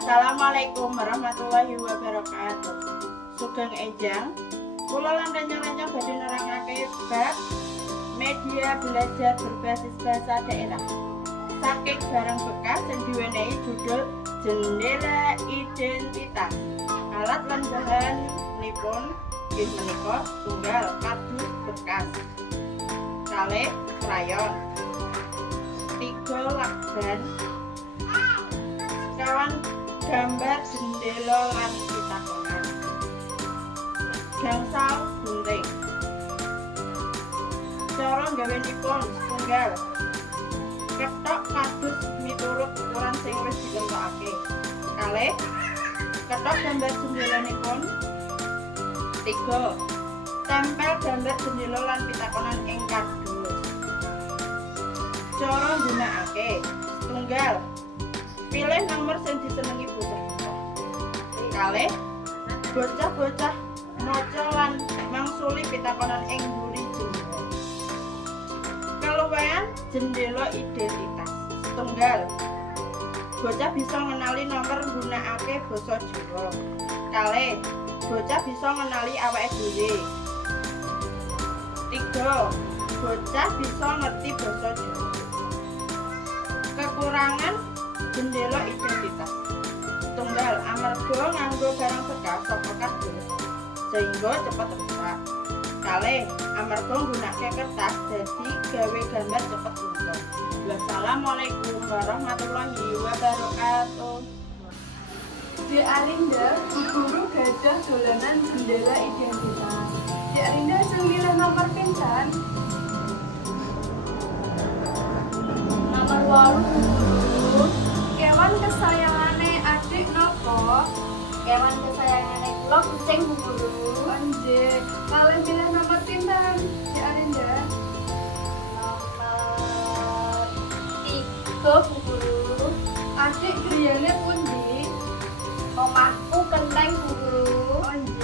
Assalamualaikum warahmatullahi wabarakatuh. Sugeng Enjang, kula lan rencang-rencang badhe nerangake bab media belajar berbasis bahasa daerah saking barang bekas yang diwenehi judul Jendela Identitas. Alat lan bahanipun inggih menika tunggal kardus bekas, kalih krayon, 3 lakban, kawan gambar jendela lan pitakonan, gangsal gunting. Cara nggawenipun tunggal ketok kardus miturut ukuran sing wis ditentokake, kalih ketok gambar jendelanipun, 3 tempel gambar jendela lan pitakonan ing kardus. Cara nggunakake tunggal pilih nomor sing disenengi bocah-bocah, kalih bocah-bocah maca lan mangsuli pitakonan ing mburi jendela. Keluwehan jendela identitas setunggal, bocah bisa ngenali nomor nggunakake basa Jawa, kalih bocah bisa ngenali awake dhewe, 3 bocah bisa ngerti basa Jawa. Kekurangan jendela identitas tunggal amarga nganggo barang bekas saka kardus sehingga cepet rusak, kalih amarga nggunakake kertas dadi gawe gambar cepet luntur. Wassalamualaikum warahmatullahi wabarakatuh. Dek Arinda, Bu Guru gadah dolanan jendela identitas. Dek Arinda sing milih nomor pinten? Nomor 8, Bu Guru. Kewan kesayangane adik napa? Kewan kesayangane kula kucing, Bu Guru. Nggih, kalih milih nomor pinten? Dek Arinda. Nomor 3, Bu Guru. Adik griyane pundi? Omahku Kenteng, Bu Guru. Nggih.